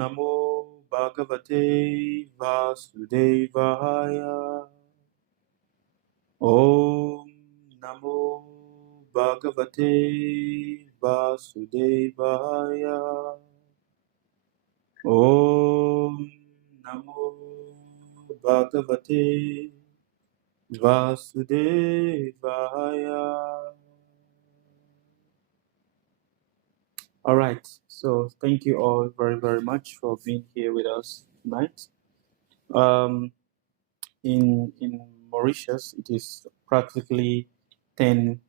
Namo Bhagavate Vasudevaya. Om Namo Bhagavate Vasudevaya. Om Namo Bhagavate Vasudevaya. All right, so thank you all very, very much for being here with us tonight. In Mauritius, it is practically 9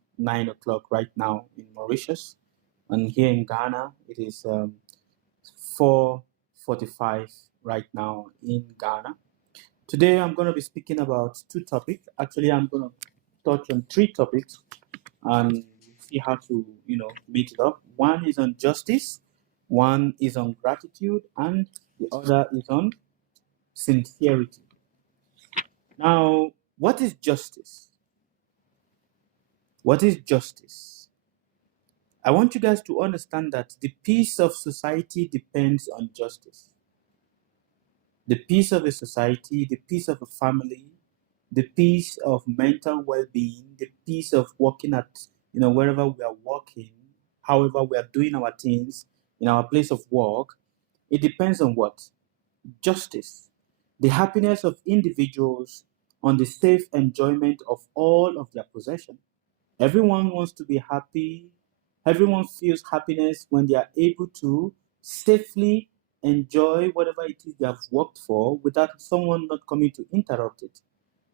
o'clock right now in Mauritius, and here in Ghana, it is 4:45 right now in Ghana. Today, I'm going to be speaking about 2 topics. Actually, I'm going to touch on 3 topics and see how to, meet it up. One is on justice, one is on gratitude, and the other is on sincerity. Now, what is justice? What is justice? I want you guys to understand that the peace of society depends on justice. The peace of a society, the peace of a family, the peace of mental well-being, the peace of working at, wherever we are working, however we are doing our things, in our place of work, it depends on what? Justice. The happiness of individuals on the safe enjoyment of all of their possession. Everyone wants to be happy. Everyone feels happiness when they are able to safely enjoy whatever it is they have worked for without someone not coming to interrupt it.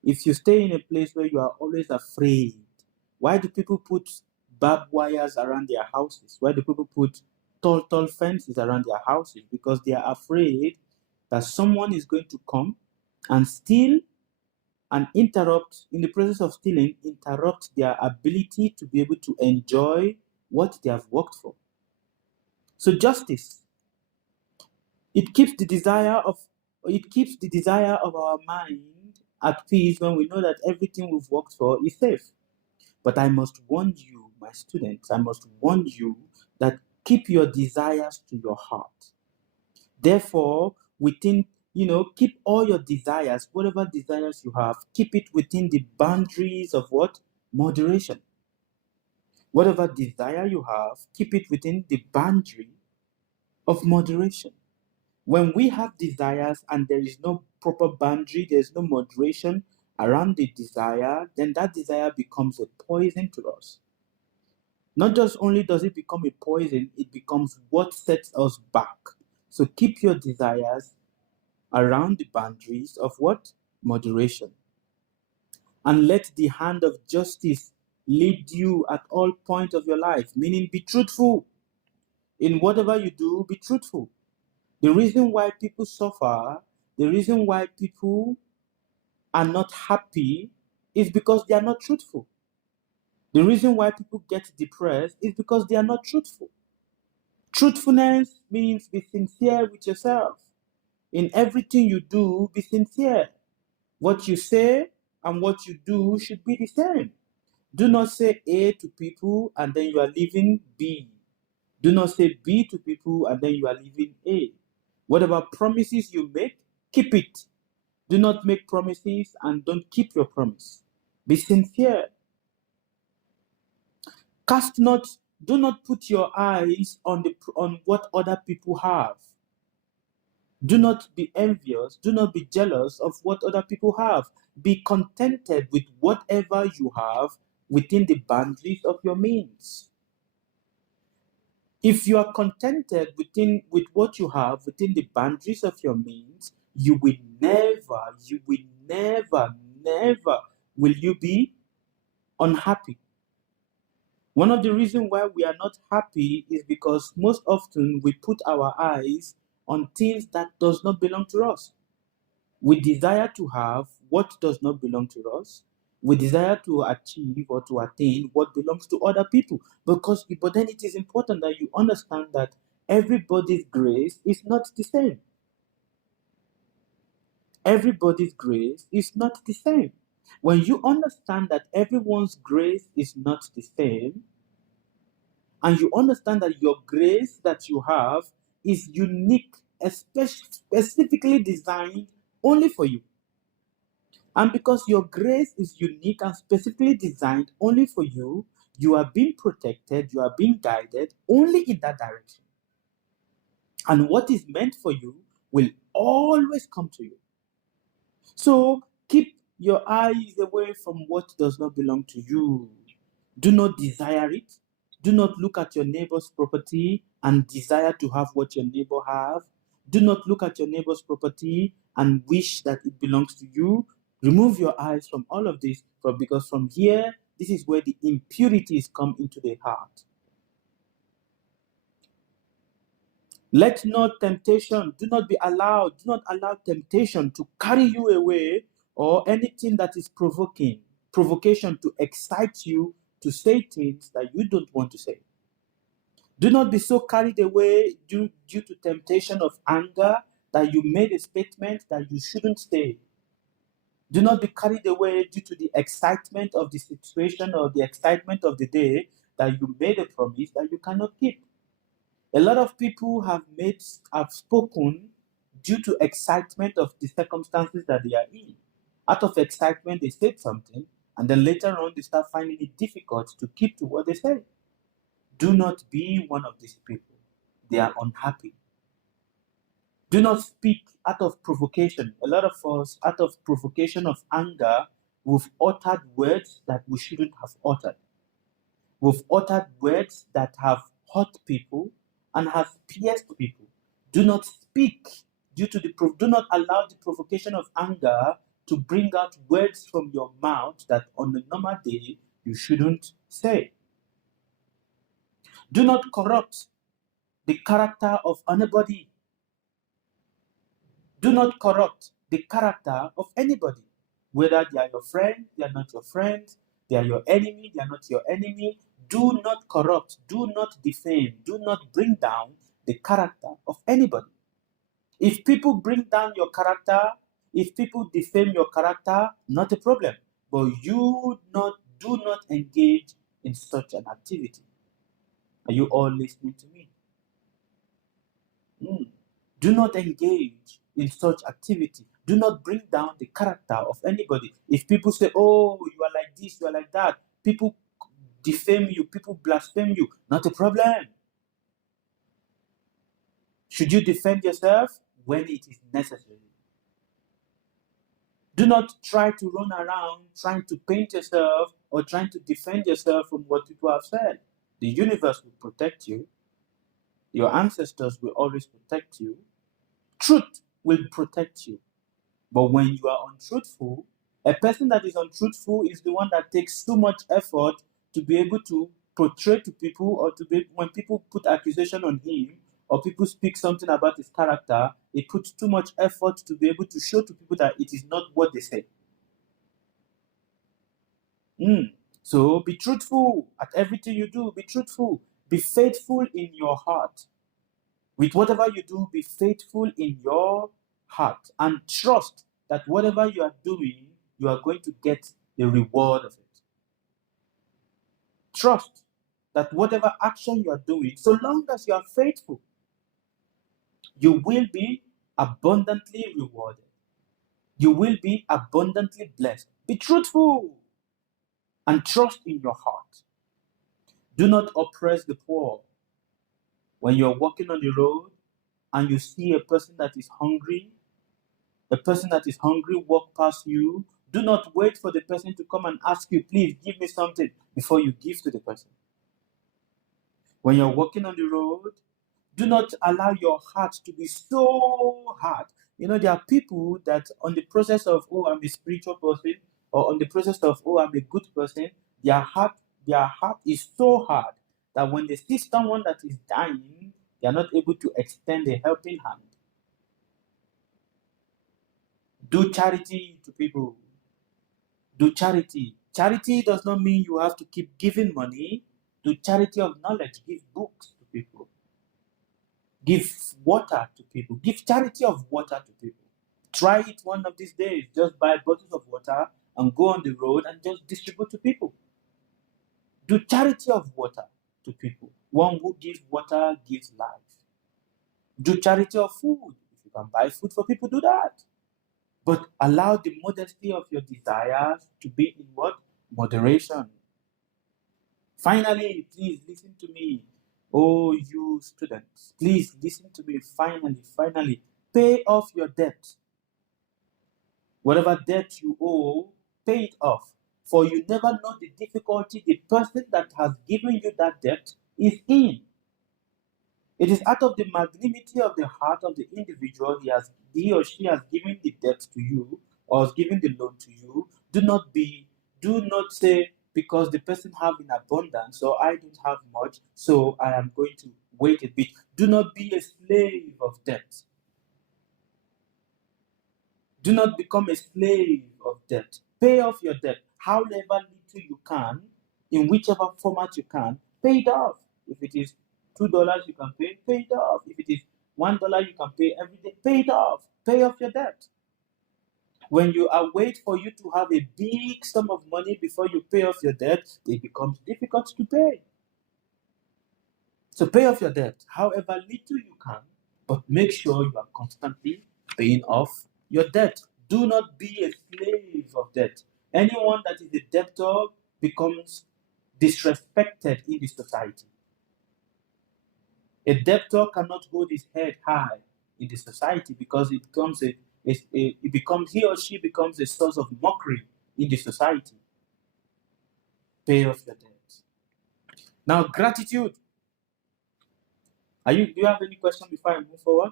If you stay in a place where you are always afraid, why do people put barbed wires around their houses? Why do people put tall fences around their houses? Because they are afraid that someone is going to come and steal and interrupt, in the process of stealing, interrupt their ability to be able to enjoy what they have worked for. So justice, it keeps the desire of our mind at peace when we know that everything we've worked for is safe. But I must warn you, my students, I must warn you that keep your desires to your heart. Therefore, keep all your desires, whatever desires you have, keep it within the boundaries of what? Moderation. Whatever desire you have, keep it within the boundary of moderation. When we have desires and there is no proper boundary, there is no moderation around the desire, then that desire becomes a poison to us. Not just only does it become a poison, it becomes what sets us back. So keep your desires around the boundaries of what? Moderation. And let the hand of justice lead you at all points of your life, meaning be truthful. In whatever you do, be truthful. The reason why people suffer, the reason why people are not happy is because they are not truthful. The reason why people get depressed is because they are not truthful. Truthfulness means be sincere with yourself. In everything you do, be sincere. What you say and what you do should be the same. Do not say A to people and then you are leaving B. Do not say B to people and then you are leaving A. Whatever promises you make, keep it. Do not make promises and don't keep your promise. Be sincere. Do not put your eyes on what other people have. Do not be envious. Do not be jealous of what other people have. Be contented with whatever you have within the boundaries of your means. If you are contented with what you have within the boundaries of your means, you will never will you be unhappy. One of the reasons why we are not happy is because most often we put our eyes on things that does not belong to us. We desire to have what does not belong to us. We desire to achieve or to attain what belongs to other people. But then it is important that you understand that everybody's grace is not the same. Everybody's grace is not the same. When you understand that everyone's grace is not the same, and you understand that your grace that you have is unique specifically designed only for you. And because your grace is unique and specifically designed only for you, you are being protected, you are being guided only in that direction. And what is meant for you will always come to you. So keep your eyes away from what does not belong to you. Do not desire it. Do not look at your neighbor's property and desire to have what your neighbor have. Do not look at your neighbor's property and wish that it belongs to you. Remove your eyes from all of this, because from here, this is where the impurities come into the heart. Let not temptation, do not allow temptation to carry you away, or anything that is provocation to excite you to say things that you don't want to say. Do not be so carried away due to temptation of anger that you made a statement that you shouldn't say. Do not be carried away due to the excitement of the situation or the excitement of the day that you made a promise that you cannot keep. A lot of people have spoken due to excitement of the circumstances that they are in. Out of excitement, they said something, and then later on, they start finding it difficult to keep to what they say. Do not be one of these people. They are unhappy. Do not speak out of provocation. A lot of us, out of provocation of anger, we've uttered words that we shouldn't have uttered. We've uttered words that have hurt people and have pierced people. Do not speak do not allow the provocation of anger to bring out words from your mouth that on a normal day you shouldn't say. Do not corrupt the character of anybody. Do not corrupt the character of anybody. Whether they are your friend, they are not your friends, they are your enemy, they are not your enemy. Do not corrupt, do not defame, do not bring down the character of anybody. If people bring down your character, if people defame your character, not a problem. But do not engage in such an activity. Are you all listening to me? Do not engage in such activity. Do not bring down the character of anybody. If people say, oh, you are like this, you are like that, people defame you, people blaspheme you, not a problem. Should you defend yourself? When it is necessary. Do not try to run around trying to paint yourself or trying to defend yourself from what people have said. The universe will protect you. Your ancestors will always protect you. Truth will protect you. But when you are untruthful, a person that is untruthful is the one that takes so much effort to be able to portray to people, or when people put accusation on him, or people speak something about his character, it puts too much effort to be able to show to people that it is not what they say. So be truthful at everything you do. Be truthful. Be faithful in your heart. With whatever you do, be faithful in your heart, and trust that whatever you are doing, you are going to get the reward of it. Trust that whatever action you are doing, so long as you are faithful, you will be abundantly rewarded. You will be abundantly blessed. Be truthful and trust in your heart. Do not oppress the poor. When you're walking on the road and you see a person that is hungry, walk past you, do not wait for the person to come and ask you, please give me something, before you give to the person. When you're walking on the road, do not allow your heart to be so hard. There are people that on the process of, oh, I'm a spiritual person, or on the process of, oh, I'm a good person, their heart is so hard that when they see someone that is dying, they are not able to extend a helping hand. Do charity to people. Do charity. Charity does not mean you have to keep giving money. Do charity of knowledge. Give books to people. Give water to people. Give charity of water to people. Try it one of these days. Just buy bottles of water and go on the road and just distribute to people. Do charity of water to people. One who gives water gives life. Do charity of food. If you can buy food for people, do that. But allow the modesty of your desires to be in what? Moderation. Finally, please listen to me. Oh, you students, please listen to me. Finally, pay off your debt. Whatever debt you owe, pay it off. For you never know the difficulty the person that has given you that debt is in. It is out of the magnanimity of the heart of the individual he or she has given the debt to you or has given the loan to you. Do not say because the person have in abundance or I don't have much, so I am going to wait a bit. Do not be a slave of debt. Do not become a slave of debt. Pay off your debt, however little you can, in whichever format you can. Pay it off. If it is $2 you can pay it off. If it is $1 you can pay every day, pay it off. Pay off your debt. When you wait for you to have a big sum of money before you pay off your debt, it becomes difficult to pay. So pay off your debt, however little you can, but make sure you are constantly paying off your debt. Do not be a slave of debt. Anyone that is a debtor becomes disrespected in the society. A debtor cannot hold his head high in the society because it becomes he or she becomes a source of mockery in the society. Pay off your debt. Now, gratitude. Do you have any question before I move forward?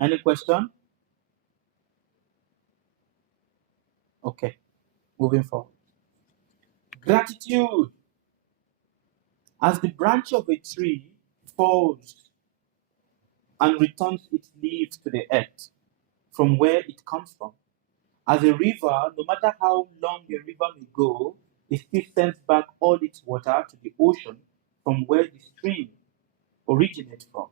Any question? Okay, moving forward. Gratitude. As the branch of a tree falls and returns its leaves to the earth from where it comes from. As a river, no matter how long a river may go, it still sends back all its water to the ocean from where the stream originates from.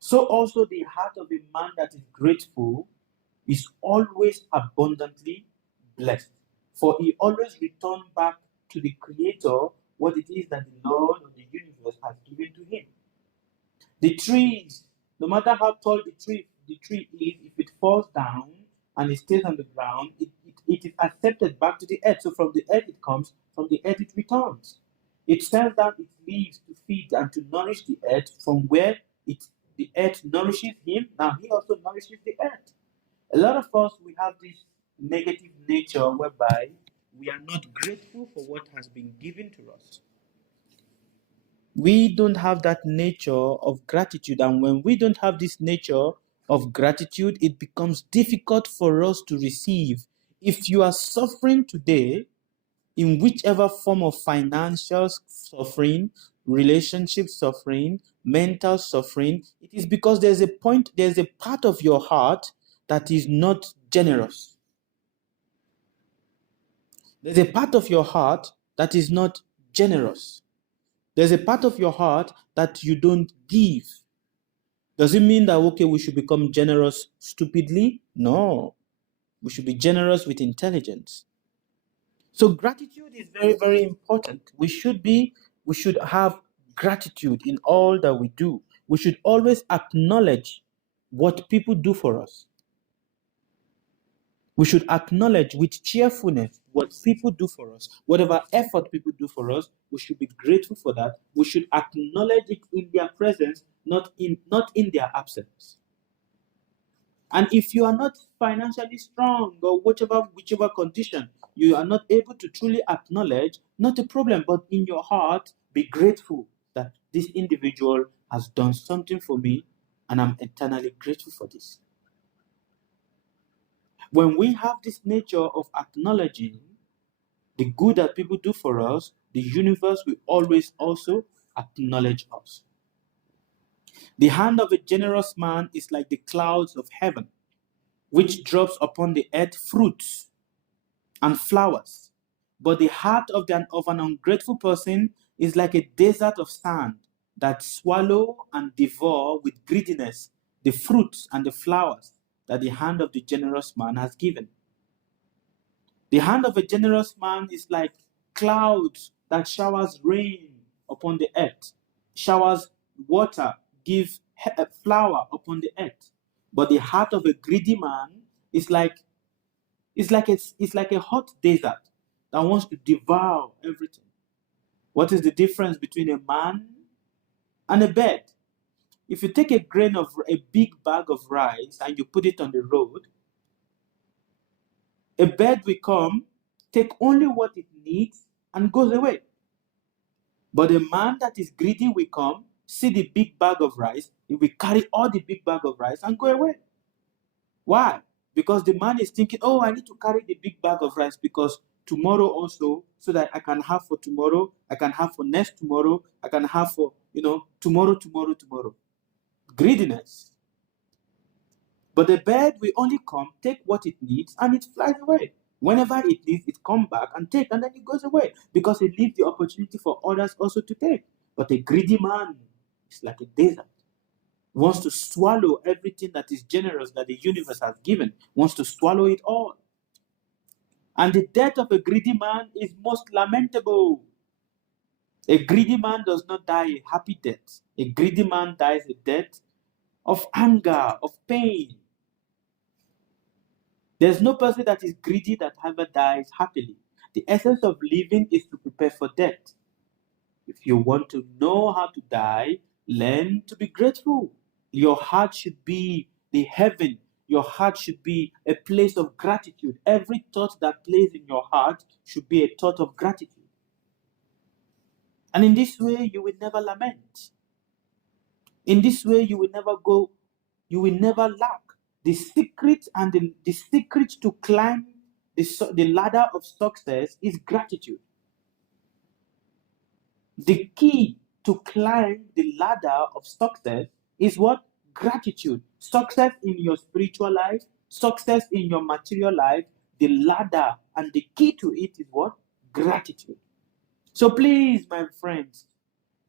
So also the heart of a man that is grateful is always abundantly blessed, for he always returns back to the Creator what it is that the Lord of the universe has given to him. The trees, no matter how tall the tree is, if it falls down and it stays on the ground, it is accepted back to the earth. So from the earth it comes, from the earth it returns. It sends down its leaves to feed and to nourish the earth from where the earth nourishes him. Now he also nourishes the earth. A lot of us, we have this negative nature whereby we are not grateful for what has been given to us. We don't have that nature of gratitude, and when we don't have this nature of gratitude, it becomes difficult for us to receive. If you are suffering today, in whichever form of financial suffering, relationship suffering, mental suffering, it is because there's a part of your heart that is not generous. There's a part of your heart that is not generous. There's a part of your heart that you don't give. Does it mean that, okay, we should become generous stupidly? No. We should be generous with intelligence. So gratitude is very, very important. We should have gratitude in all that we do. We should always acknowledge what people do for us. We should acknowledge with cheerfulness what people do for us. Whatever effort people do for us, we should be grateful for that. We should acknowledge it in their presence, not in their absence. And if you are not financially strong or whichever condition, you are not able to truly acknowledge, not a problem, but in your heart, be grateful that this individual has done something for me and I'm eternally grateful for this. When we have this nature of acknowledging the good that people do for us, the universe will always also acknowledge us. The hand of a generous man is like the clouds of heaven, which drops upon the earth fruits and flowers. But the heart of an ungrateful person is like a desert of sand that swallow and devour with greediness the fruits and the flowers that the hand of the generous man has given. The hand of a generous man is like clouds that showers rain upon the earth. showers water, gives flower upon the earth. But the heart of a greedy man is like it's like a hot desert that wants to devour everything. What is the difference between a man and a bird? If you take a big bag of rice and you put it on the road, a bird will come, take only what it needs, and goes away. But a man that is greedy will come, see the big bag of rice, he will carry all the big bag of rice and go away. Why? Because the man is thinking, oh, I need to carry the big bag of rice because tomorrow also, so that I can have for tomorrow, I can have for next tomorrow, I can have for, tomorrow. Greediness. But the bird will only come, take what it needs, and it flies away. Whenever it needs, it comes back and take, and then it goes away because it leaves the opportunity for others also to take. But a greedy man is like a desert. Wants to swallow everything that is generous that the universe has given, wants to swallow it all. And the death of a greedy man is most lamentable. A greedy man does not die a happy death. A greedy man dies a death of anger, of pain. There's no person that is greedy that ever dies happily. The essence of living is to prepare for death. If you want to know how to die, learn to be grateful. Your heart should be the heaven. Your heart should be a place of gratitude. Every thought that plays in your heart should be a thought of gratitude. And in this way, you will never lament. In this way, you will never lack. The secret to climb the ladder of success is gratitude. The key to climb the ladder of success is what? Gratitude. Success in your spiritual life, success in your material life, the ladder and the key to it is what? Gratitude. So please, my friends,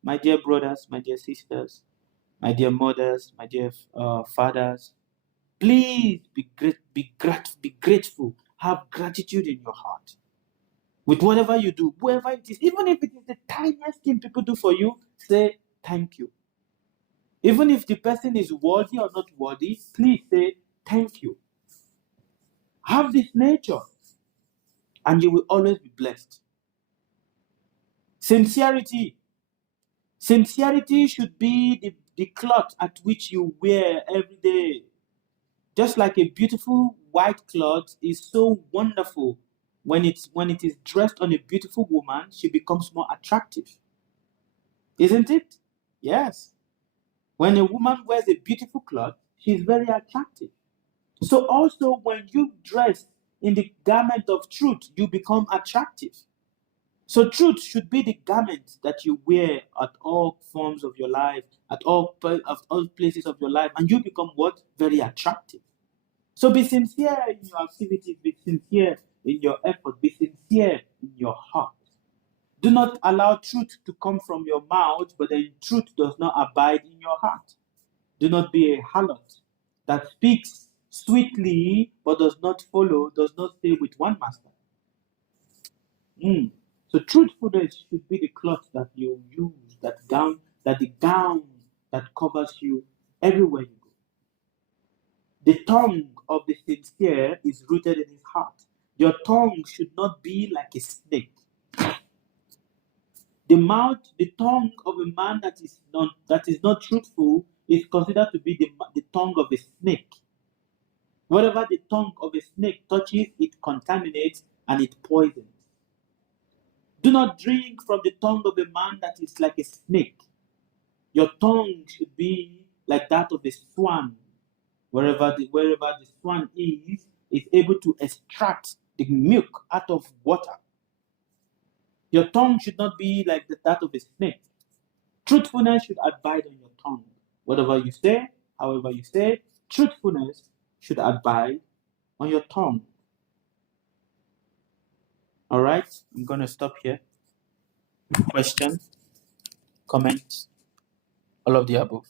my dear brothers, my dear sisters, my dear mothers, my dear fathers, please be grateful. Have gratitude in your heart. With whatever you do, whoever it is, even if it is the tiniest thing people do for you, say thank you. Even if the person is worthy or not worthy, please say thank you. Have this nature, and you will always be blessed. Sincerity. Sincerity should be the cloth at which you wear every day. Just like a beautiful white cloth is so wonderful. When it is dressed on a beautiful woman, she becomes more attractive. Isn't it? Yes. When a woman wears a beautiful cloth, she is very attractive. So also when you dress in the garment of truth, you become attractive. So truth should be the garment that you wear at all forms of your life, at all places of your life, and you become what? Very attractive. So be sincere in your activities, be sincere in your effort, be sincere in your heart. Do not allow truth to come from your mouth, but then truth does not abide in your heart. Do not be a harlot that speaks sweetly but does not stay with one master. So truthfulness should be the cloth that you use, the gown that covers you everywhere you go. The tongue of the sincere is rooted in his heart. Your tongue should not be like a snake. The tongue of a man that is not truthful is considered to be the tongue of a snake. Whatever the tongue of a snake touches, it contaminates and it poisons. Do not drink from the tongue of a man that is like a snake. Your tongue should be like that of a swan. Wherever the swan is able to extract the milk out of water. Your tongue should not be like that of a snake. Truthfulness should abide on your tongue. Whatever you say, however you say, truthfulness should abide on your tongue. All right, I'm going to stop here. Question, comment, all of the above.